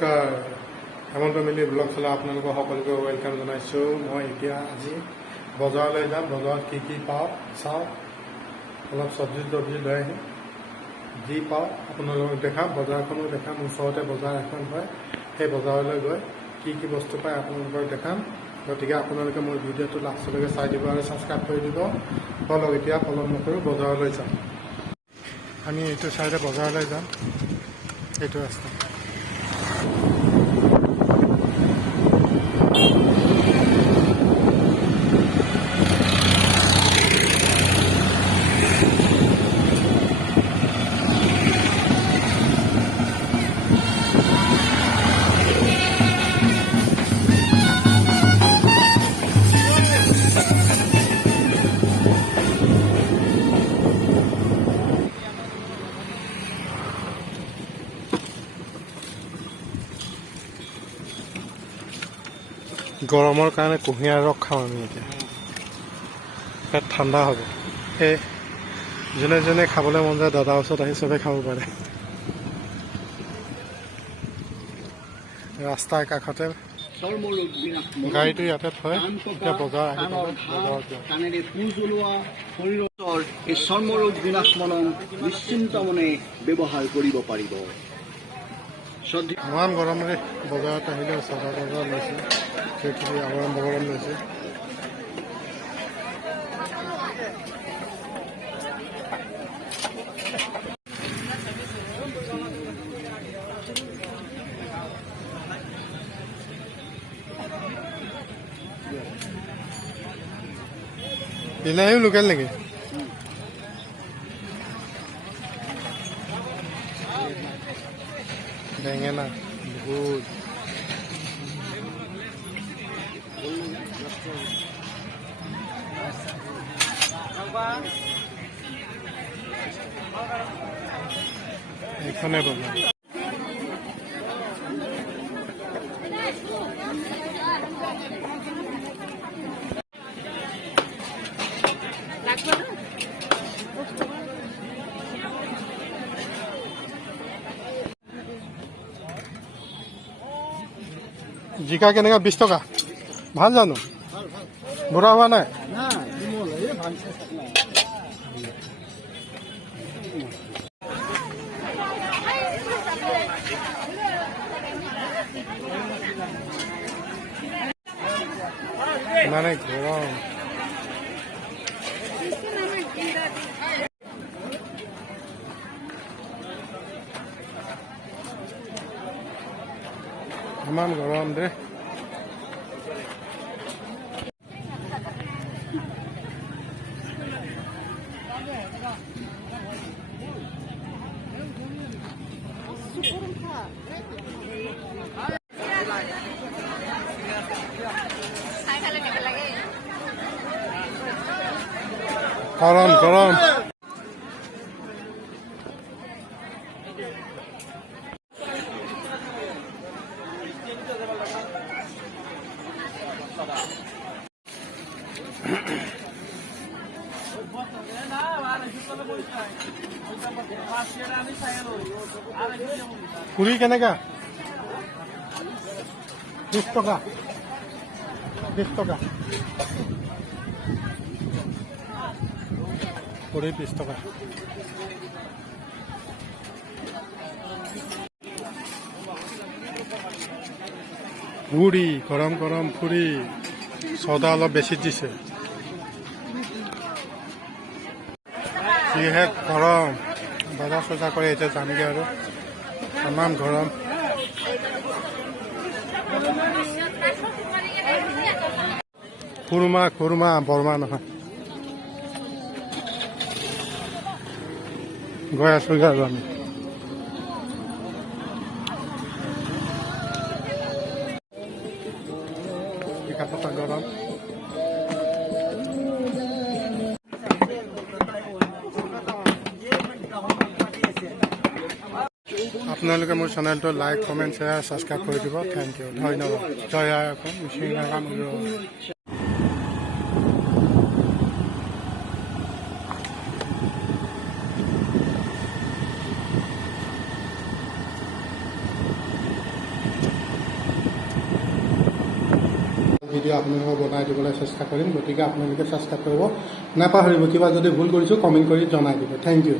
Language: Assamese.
নমস্কাৰ, হেমন্ত মিলি ব্লগ চলা আপোনালোকক সকলোকে ৱেলকাম জনাইছোঁ। মই এতিয়া আজি বজাৰলৈ যাম। বজাৰত কি পাওঁ চাওঁ, অলপ চব্জি লৈ আহিম। যি পাওঁ আপোনালোকক দেখাম, বজাৰখনো দেখাম। ওচৰতে বজাৰ এখন হয়, সেই বজাৰলৈ গৈ কি বস্তু পায় আপোনালোকক দেখাম। গতিকে আপোনালোকে মোৰ ভিডিঅ'টো লাষ্টলৈকে চাই দিব আৰু ছাবস্ক্ৰাইব কৰি দিব। বলক এতিয়া পলম নকৰোঁ, বজাৰলৈ যাম। আমি এইটো চাইডে বজাৰলৈ যাম, এইটো ৰাস্তা। গৰমৰ কাৰণে কুঁহিয়াৰ ৰস খাওঁ আমি এতিয়া, পেট ঠাণ্ডা হ'ব। সেই যোনে যোনে খাবলৈ মন যায় দাদাৰ ওচৰত আহি চবে খাব পাৰে। ৰাস্তাৰ কাষতে গাড়ীটো ইয়াতে থৈ এতিয়া বজাৰ এই চৰ্মৰোগ বিনাশমনং নিশ্চিন্ত মনে ব্যৱহাৰ কৰিব পাৰিব। ইমান গৰমৰে বজাৰত আহিলে চাদা বজাৰ লৈছে, সেইখিনি আৰম্ভ গৰম লৈছে। বিলাহীও লোকেল নেকি? বেঙেনা বহুত। এইখনে বজাৰ। জিকা কেনেকা? 20 টকা। ভাল জানো? বুঢ়া হোৱা নাই? মানে গৰম। ইমান গৰম দে। গৰম গৰম। পুৰি কেনেকা? 20 টকা। 20 টকা পুৰি, 20 টকা। পুৰি গৰম গৰম পুৰি, চদা অলপ বেছি দিছে। যিহে গৰম, বজাৰ চজাৰ কৰি এতিয়া যামগৈ আৰু। ইমান গৰম। খুৰমা বৰমা নহয়। গৈ আছো আৰু আমি। গৰম আপোনালোকে মোৰ চেনেলটো লাইক, কমেণ্ট, শ্বেয়াৰ, ছাবস্ক্ৰাইব কৰি দিব। থেংক ইউ, ধন্যবাদ। জয় আই অসম, মিচিং। ভিডিঅ' আপোনালোকক বনাই দিবলৈ চেষ্টা কৰিম। গতিকে আপোনালোকে ছাবস্ক্ৰাইব কৰিব নাপাহৰিব। কিবা যদি ভুল কৰিছোঁ কমেণ্ট কৰি জনাই দিব। Thank U.